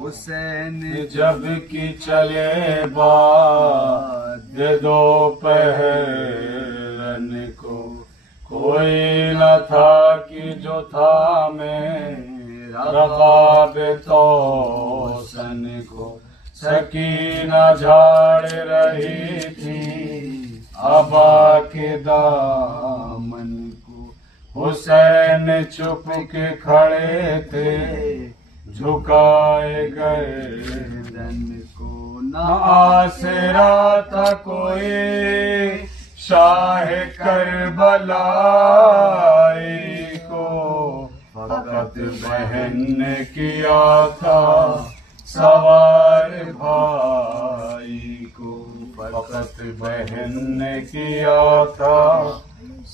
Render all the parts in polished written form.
حسین جب کی چلے باد دوپہرن کو، کوئی نہ تھا کہ جو تھا میرا رقاب توسن کو، سکینہ جھاڑ رہی تھی ابا کے دامن کو، حسین چپ کے کھڑے تھے جھکائے گردن کو، نہ آسرا تھا کوئی شاہ کربلائی کو، فقط بہن نے کیا تھا سوار بھائی کو، فقط بہن نے کیا تھا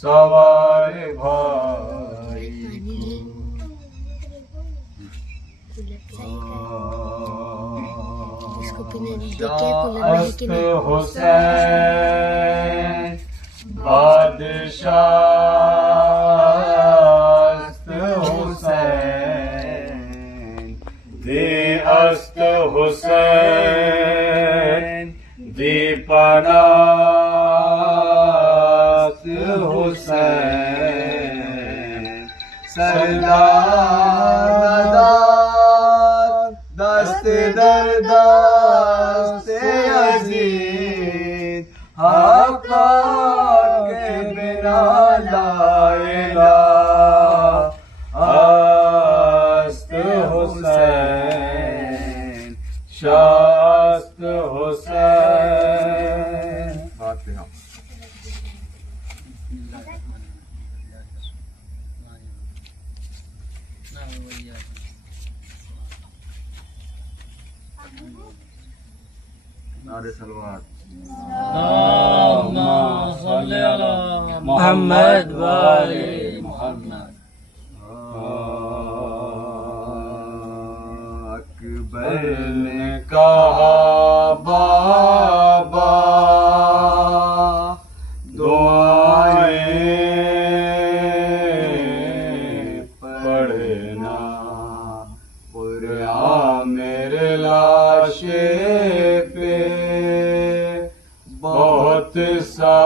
سوار بھائی کو۔ است حسین بادشاہ است حسین، دی است حسین دی پناہ است حسین، سردار دست در دست عزیز، آقا کے بنا لا الہ است حسین، شاہ است حسین۔ فاتحہ۔ نعرہ صلوات۔ اللہم صلی علی محمد و آل محمد۔ اکبر نے کہا بابا دعائیں پڑھنا، قرآن میرے لاشے پہ بہت سا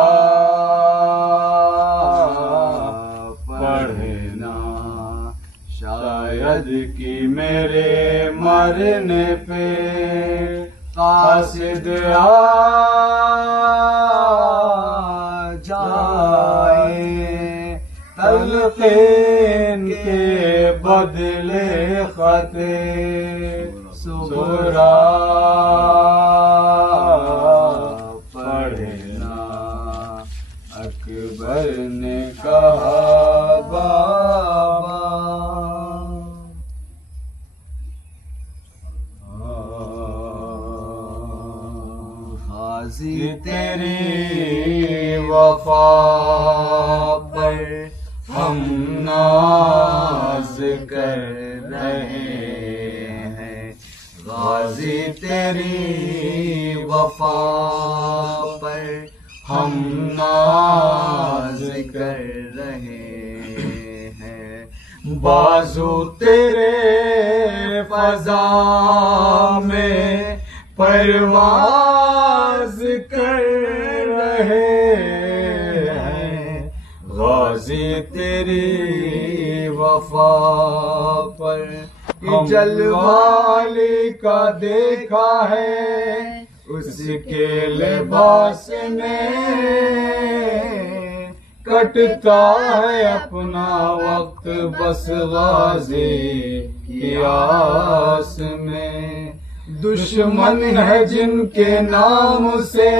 پڑھنا، شاید کہ میرے مرنے پہ قاصد آ جائے، تلقین کے بدلے خط سغرا پڑھنا۔ اکبر نے کہا بابا غازی تیری وفا پر ہم ناز کر رہے ہیں، غازی تیری وفا پر ہم ناز کر رہے ہیں، بازو تیرے فضا میں پرواز کر رہے ہیں، غازی تیری وفا پر جلوالی کا دیکھا ہے، اس کے لباس میں کٹتا ہے اپنا وقت، بس غازی کی آس میں، دشمن ہے جن کے نام سے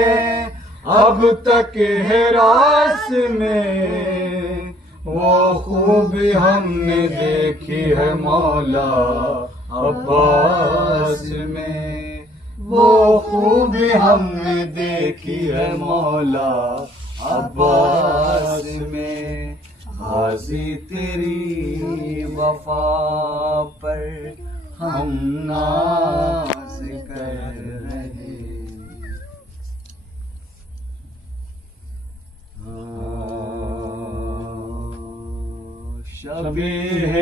اب تک ہراس میں، وہ خوبی ہم نے دیکھی ہے مولا عباس میں، وہ خوبی ہم نے دیکھی ہے مولا عباس میں، غازی تیری وفا پر ہم ناز کر رہے شبیہ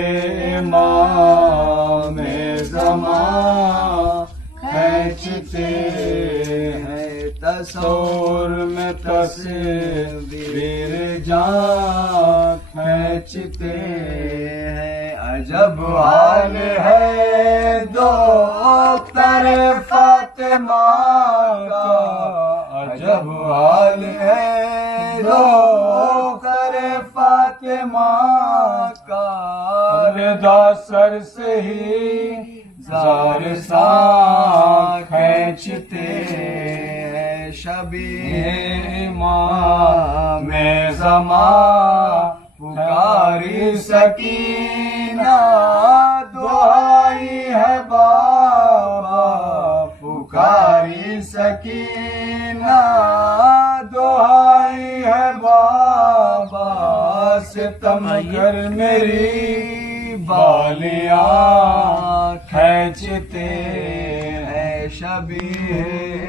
امام زمان کھینچتے ہیں تصور میں تصویر جان کھینچتے ہیں عجب حال ہے دو طرف فاطمہ کا عجب حال ہے دو طرف فاطمہ کا رضا سر سے ہی زار سان کھینچتے ہیں شبیہ امام زمان پکاری سکینہ دعائی ہے بابا پکاری سکینہ دعائی ہے بابا ستم کر میری بالیاں کھینچتے ہیں شبیہ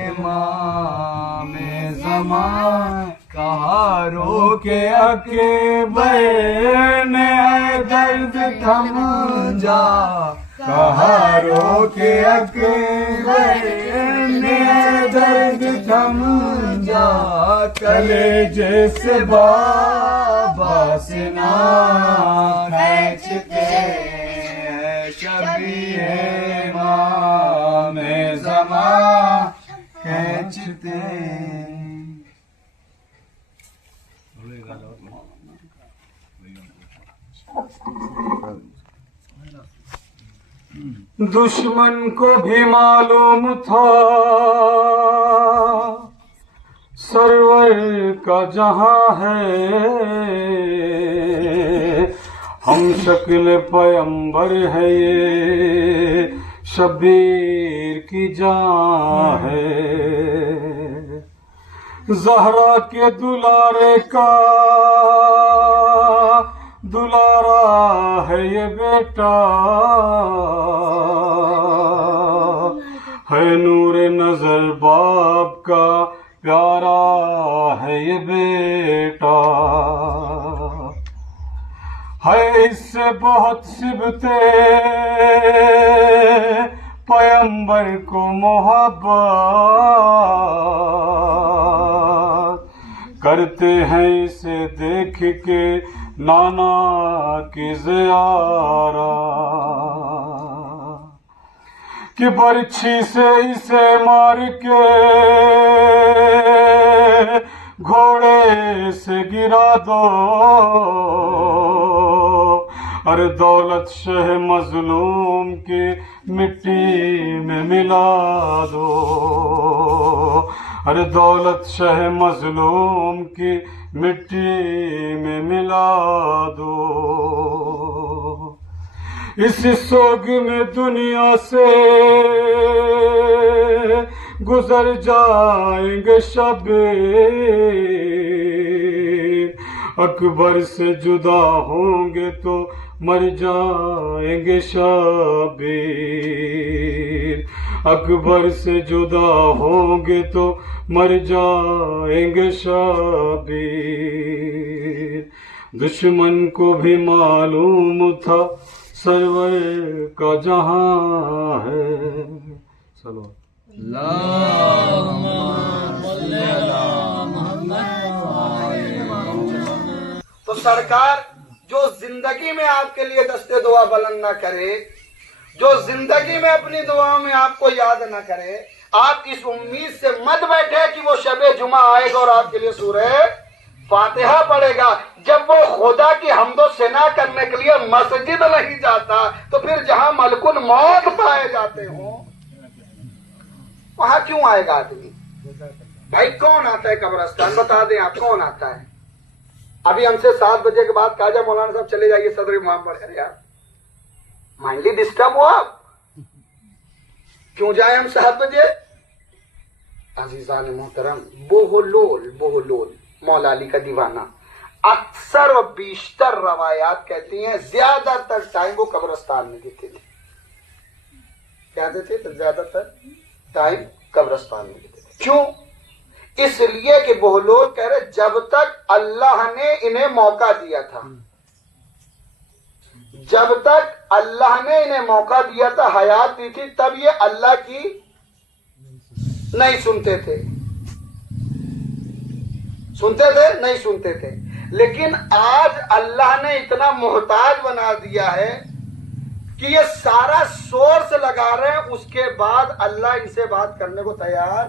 امام زمان کہاں رو کے اکبر نے درد تھم جا کہاں رو کے اکبر نے درد تھم جا کلیجے سے بابا سنا کھینچتے ہیں شبیہ امام زمان کھینچتے دشمن کو بھی معلوم تھا سرور کا جہاں ہے ہم شکل پیمبر ہے یہ شبیر کی جان ہے زہرا کے دلارے کا دلارا ہے یہ بیٹا ہے نور نظر باپ کا پیارا ہے یہ بیٹا ہے اس سے بہت صبتے پیمبر کو محبت کرتے ہیں اسے دیکھ کے نانا کی زیارت کہ برچھی سے اسے مار کے گھوڑے سے گرا دو اور دولت شہ مظلوم کی مٹی میں ملا دو اور دولت شہ مظلوم کی مٹی میں ملا دو اس سوگ میں دنیا سے گزر جائیں گے شبیر اکبر سے جدا ہوں گے تو مر جائیں گے شبیر اکبر سے جدا ہوں گے تو مر جائیں گے شبیر دشمن کو بھی معلوم تھا سرور کا جہاں ہے چلو تو سرکار جو زندگی میں آپ کے لیے دستے دعا بلند نہ کرے جو زندگی میں اپنی دعاؤں میں آپ کو یاد نہ کرے آپ اس امید سے مت بیٹھے کہ وہ شب جمعہ آئے گا اور آپ کے لیے سورہ فاتحہ پڑھے گا جب وہ خدا کی حمد و ثنا کرنے کے لیے مسجد نہیں جاتا تو پھر جہاں ملک الموت پائے جاتے ہوں وہاں کیوں آئے گا آدمی بھائی کون آتا ہے قبرستان بتا دیں آپ کون آتا ہے ابھی ہم سے 7 بجے کے بعد خواجہ مولانا صاحب چلے جائیے صدر امام پڑھ ارے یار مائنڈلی ڈسٹرب ہو آپ کیوں جائیں ہم 7 بجے عزیزان محترم بہلول مولا علی کا دیوانہ اکثر و بیشتر روایات کہتی ہیں زیادہ تر ٹائم وہ قبرستان میں دیتے تھے کیا دیتے تھے زیادہ تر ٹائم قبرستان میں دیتے تھے کیوں اس لیے کہ بہلول کہہ رہے جب تک اللہ نے انہیں موقع دیا تھا جب تک اللہ نے انہیں موقع دیا تھا، حیات دی تھی، تب یہ اللہ کی نہیں سنتے تھے، سنتے تھے نہیں سنتے تھے. لیکن آج اللہ نے اتنا محتاج بنا دیا ہے کہ یہ سارا سورس لگا رہے ہیں، اس کے بعد اللہ ان سے بات کرنے کو تیار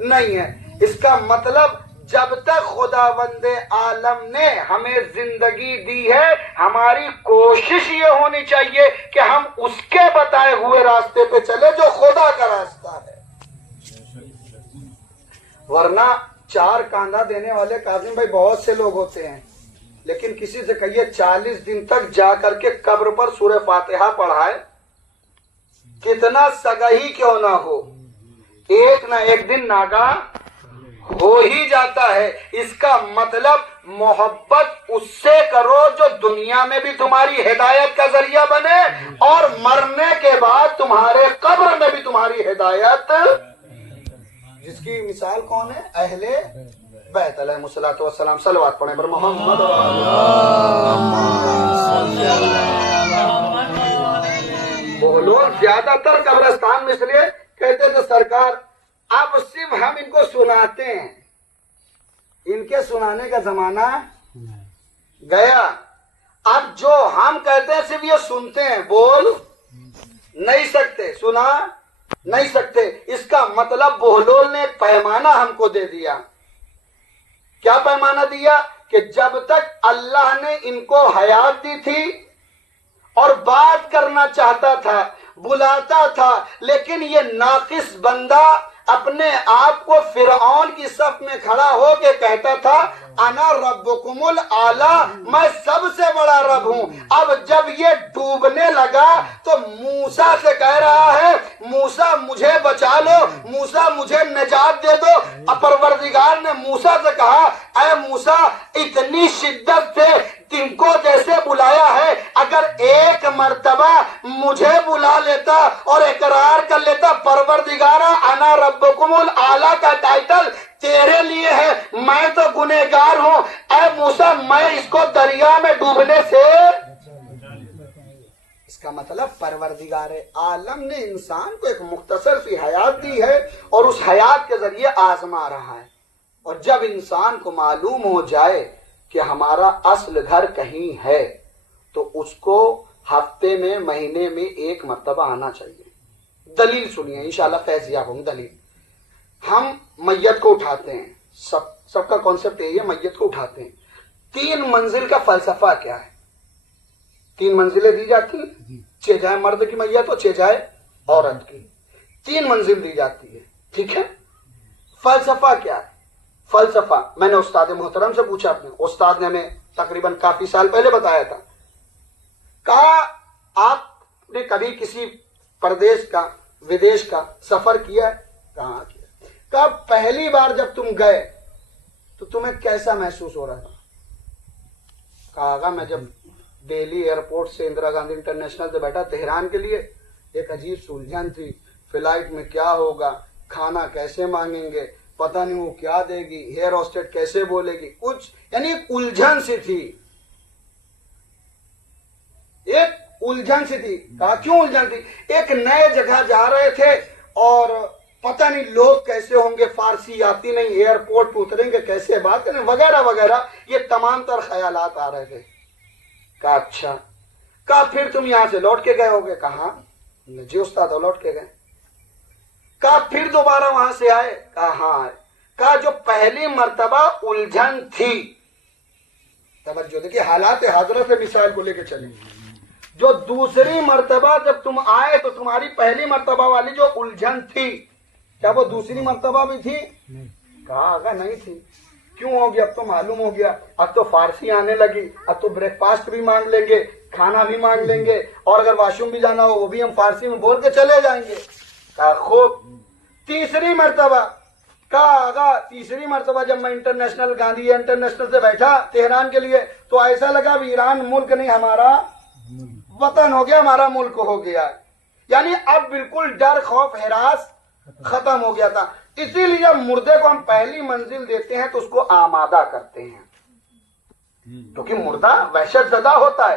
نہیں ہے. اس کا مطلب جب تک خداوند عالم نے ہمیں زندگی دی ہے، ہماری کوشش یہ ہونی چاہیے کہ ہم اس کے بتائے ہوئے راستے پہ چلے جو خدا کا راستہ ہے. ورنہ چار کاندھا دینے والے کاظم بھائی بہت سے لوگ ہوتے ہیں، لیکن کسی سے کہیے 40 دن تک جا کر کے قبر پر سورہ فاتحہ پڑھائے، کتنا سگہی کیوں نہ ہو، ایک نہ ایک دن ناگاہ ہو ہی جاتا ہے. اس کا مطلب محبت اس سے کرو جو دنیا میں بھی تمہاری ہدایت کا ذریعہ بنے اور مرنے کے بعد تمہارے قبر میں بھی تمہاری ہدایت، جس کی مثال کون ہے؟ اہل بیت علیہ الصلوۃ والسلام. صلوات پڑھیں پر محمد. بولو. زیادہ تر قبرستان میں اس لیے کہتے تھے سرکار اب صرف ہم ان کو سناتے ہیں، ان کے سنانے کا زمانہ گیا. اب جو ہم کہتے ہیں صرف یہ سنتے ہیں، بول نہیں سکتے، سنا نہیں سکتے. اس کا مطلب بہلول نے ایک پیمانہ ہم کو دے دیا. کیا پیمانہ دیا؟ کہ جب تک اللہ نے ان کو حیات دی تھی اور بات کرنا چاہتا تھا، بلاتا تھا، لیکن یہ ناقص بندہ اپنے آپ کو فرعون کی صف میں کھڑا ہو کے کہتا تھا انا ربکم الاعلی، میں سب سے بڑا رب ہوں. اب جب یہ ڈوبنے لگا تو موسیٰ سے کہہ رہا ہے موسیٰ مجھے بچا لو، موسیٰ مجھے نجات دے دو. پروردگار نے موسیٰ سے کہا اے موسیٰ اتنی شدت سے تم کو جیسے بلایا ہے، اگر ایک مرتبہ مجھے بلا لیتا اور اقرار کر لیتا پروردگارا انا ربکم الاعلی کا ٹائٹل تیرے لیے ہے، میں تو گنہگار ہوں، اے موسیٰ میں اس کو دریا میں ڈوبنے سے. اس کا مطلب پروردگار عالم نے انسان کو ایک مختصر سی حیات دی ہے اور اس حیات کے ذریعے آزما رہا ہے. اور جب انسان کو معلوم ہو جائے کہ ہمارا اصل گھر کہیں ہے تو اس کو ہفتے میں مہینے میں ایک مرتبہ آنا چاہیے. دلیل سنیے انشاءاللہ فیض یاب ہوں. دلیل ہم میت کو اٹھاتے ہیں، سب کا کانسیپٹ یہی ہے، میت کو اٹھاتے ہیں. 3 منزل کا فلسفہ کیا ہے؟ 3 منزلیں دی جاتی ہیں، 6 جائے مرد کی میت ہو 6 جائے عورت کی، 3 منزل دی جاتی ہے. ٹھیک ہے، فلسفہ کیا ہے؟ فلسفہ میں نے استاد محترم سے پوچھا، اپنے استاد نے ہمیں تقریباً کافی سال پہلے بتایا تھا. کہا آپ نے کبھی کسی پردیش کا ودیش کا سفر کیا ہے؟ کہاں کیا. کہا پہلی بار جب تم گئے تو تمہیں کیسا محسوس ہو رہا تھا؟ کہا میں جب دہلی ایئرپورٹ سے اندرا گاندھی انٹرنیشنل سے بیٹھا تہران کے لیے، ایک عجیب سلجھن تھی، فلائٹ میں کیا ہوگا، کھانا کیسے مانگیں گے، پتہ نہیں وہ کیا دے گی، ہیئر ہوسٹس کیسے بولے گی، کچھ یعنی ایک الجھن سی تھی، ایک الجھن سی تھی. کہا کیوں الجھن تھی؟ ایک نئے جگہ جا رہے تھے اور پتہ نہیں لوگ کیسے ہوں گے، فارسی آتی نہیں، ایئرپورٹ پہ اتریں گے کیسے بات کریں وغیرہ وغیرہ، یہ تمام تر خیالات آ رہے تھے. کہا اچھا. کہا پھر تم یہاں سے لوٹ کے گئے ہوگے؟ کہا جی استاد لوٹ کے گئے. کہا پھر دوبارہ وہاں سے آئے؟ کہا ہاں آئے. کہا جو پہلی مرتبہ الجھن تھی، توجہ دیکھیے حالات حاضرہ سے مثال کو لے کے چلیں، جو دوسری مرتبہ جب تم آئے تو تمہاری پہلی مرتبہ والی جو الجھن تھی، کیا وہ دوسری مرتبہ بھی تھی؟ کہا آگا نہیں تھی. کیوں ہوگی؟ اب تو معلوم ہو گیا، اب تو فارسی آنے لگی، اب تو بریک فاسٹ بھی مانگ لیں گے، کھانا بھی مانگ لیں گے، اور اگر واش روم بھی جانا ہو وہ بھی ہم فارسی میں بول کے چلے جائیں گے. کہا خوب. تیسری مرتبہ، کہا آگا تیسری مرتبہ جب میں گاندھی انٹرنیشنل سے بیٹھا تہران کے لیے تو ایسا لگا اب ایران ملک نہیں ہمارا وطن ہو گیا، ہمارا ملک ہو گیا. یعنی اب بالکل ڈر خوف ہراس ختم ہو گیا تھا. اسی لیے مردے کو ہم پہلی منزل دیتے ہیں تو اس کو آمادہ کرتے ہیں، کیونکہ مردہ وحشت زدہ ہوتا ہے.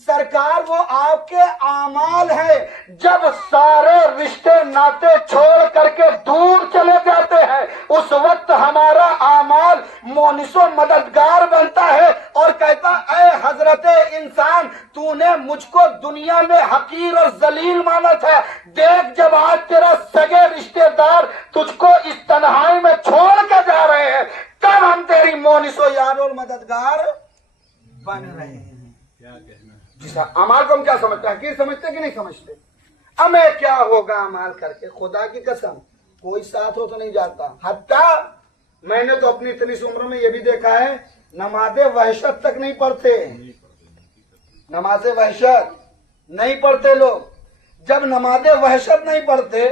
سرکار وہ آپ کے اعمال ہیں جب سارے رشتے ناتے چھوڑ کر کے دور چلے جاتے ہیں، اس وقت ہمارا اعمال مونس و مددگار بنتا ہے اور کہتا اے حضرت انسان، تو نے مجھ کو دنیا میں حقیر اور ذلیل مانا تھا، دیکھ جب آج تیرا سگے رشتے دار تجھ کو اس تنہائی میں چھوڑ کے جا رہے ہیں، تب ہم تیری مونس و یار اور مددگار بن رہے ہیں۔ امال کو ہم کیا سمجھتے ہیں؟ حقیر سمجھتے کہ نہیں سمجھتے؟ ہمیں کیا ہوگا امال کر کے؟ خدا کی قسم کوئی ساتھ ہو تو نہیں جاتا۔ حتیٰ میں نے تو اپنی اتنی سی عمر میں یہ بھی دیکھا ہے، نماز وحشت تک نہیں پڑھتے، نماز وحشت نہیں پڑھتے لوگ۔ جب نماز وحشت نہیں پڑھتے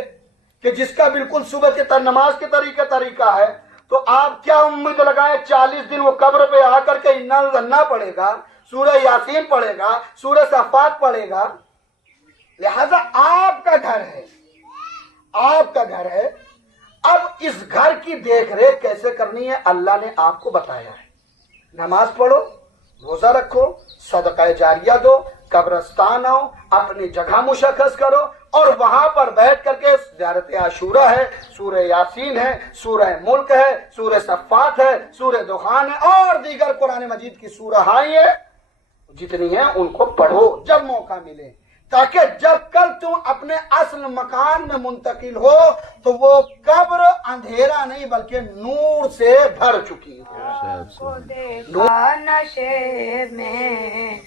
کہ جس کا بالکل صبح کی نماز کے طریقہ ہے، تو آپ کیا امید لگائیں 40 دن وہ قبر پہ آ کر کے انا پڑے گا، سورہ یاسین پڑھے گا، سورہ صفات پڑھے گا؟ لہذا آپ کا گھر ہے، آپ کا گھر ہے، اب اس گھر کی دیکھ ریکھ کیسے کرنی ہے اللہ نے آپ کو بتایا ہے۔ نماز پڑھو، روزہ رکھو، صدقہ جاریہ دو، قبرستان آؤ، اپنی جگہ مشخص کرو اور وہاں پر بیٹھ کر کے زیارت عاشورہ ہے، سورہ یاسین ہے، سورہ ملک ہے، سورہ صفات ہے، سورہ دخان ہے اور دیگر قرآن مجید کی سورہائیں ہیں جتنی ہیں ان کو پڑھو جب موقع ملے، تاکہ جب کل تم اپنے اصل مکان میں منتقل ہو تو وہ قبر اندھیرا نہیں بلکہ نور سے بھر چکی ہو۔ دیکھا نشے میں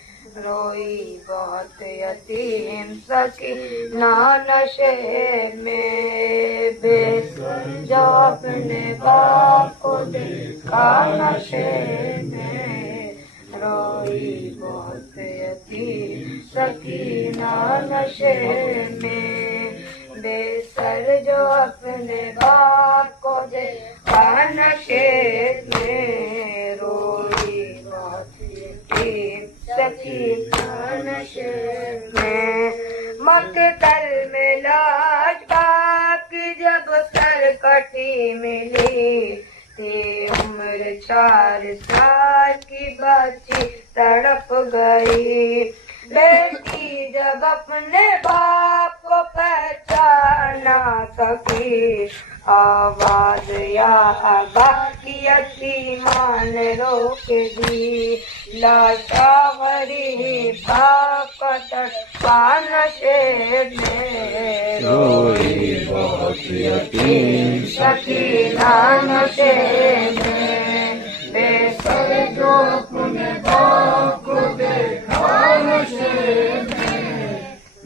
روئی بہت یتیم سکینہ نشے میں بے جو اپنے باپ کو دیکھا نشے میں روئی بہت یتیم سکینہ نشے میں بے سر جو اپنے باپ کو دیکھا نشے میں روئی بہت یتیم سکینہ نشے میں مقتل میں لاش باپ کی جب سر کٹی ملی تھی عمر 4 سال کی بچی تڑپ گئی، بیٹی جب اپنے باپ کو پہچانا سکی آواز یا ابا کی یتیماں نے روک دی، لاشا غریب باپ کا تڑپا نشے میں روئی بہت یتیم سکینہ نشے میں بے سر جو اپنے باپ کو دیکھا نشے میں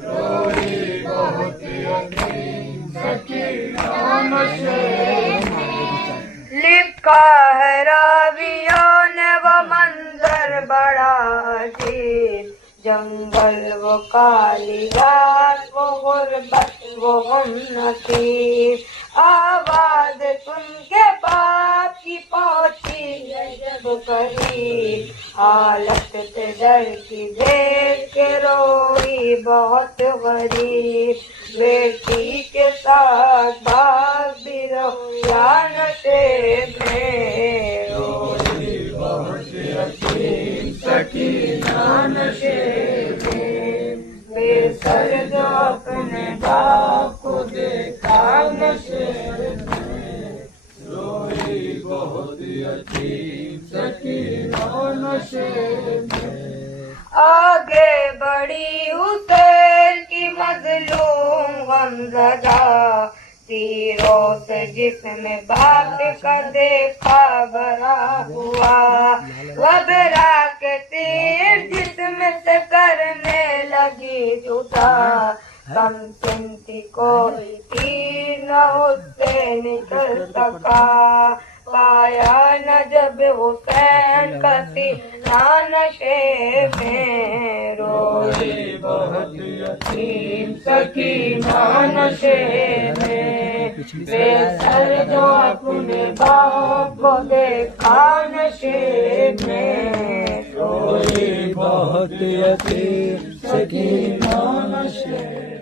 روئی بہت یتیم سکینہ نشے میں۔ لکھا ہے راویوں نے وہ منظر بڑا عجیب، جنگل وہ کالی رات وہ غربت وہ غم نصیب، آواز سن کے باپ کی پہنچی جب قریب، حالت سے ڈر کی دیکھ کے روئی بہت غریب، بیٹی کے ساتھ باپ بھی رویا نشے میں روئی بہت یتیم سکینہ نشے میں بے سر جو اپنے باپ کو دیکھا نشے میں روئی بہت یتیم سکینہ نشے میں۔ آگے بڑی حسین کی مظلوم غمزدہ، تیروں سے جسم باپ کا دیکھا بھرا ہوا، غبرا کے تیر جسم سے کرنے لگی جدا، کم سنتی کوئی تیر نہ اس سے نکل سکا، پایا نہ جب حسین کا سینہ نشے میں روئی بہت یتیم سکینہ نشے میں بے سر جو اپنے باپ کو دیکھا نشے میں روئی بہت یتیم سکینہ نشے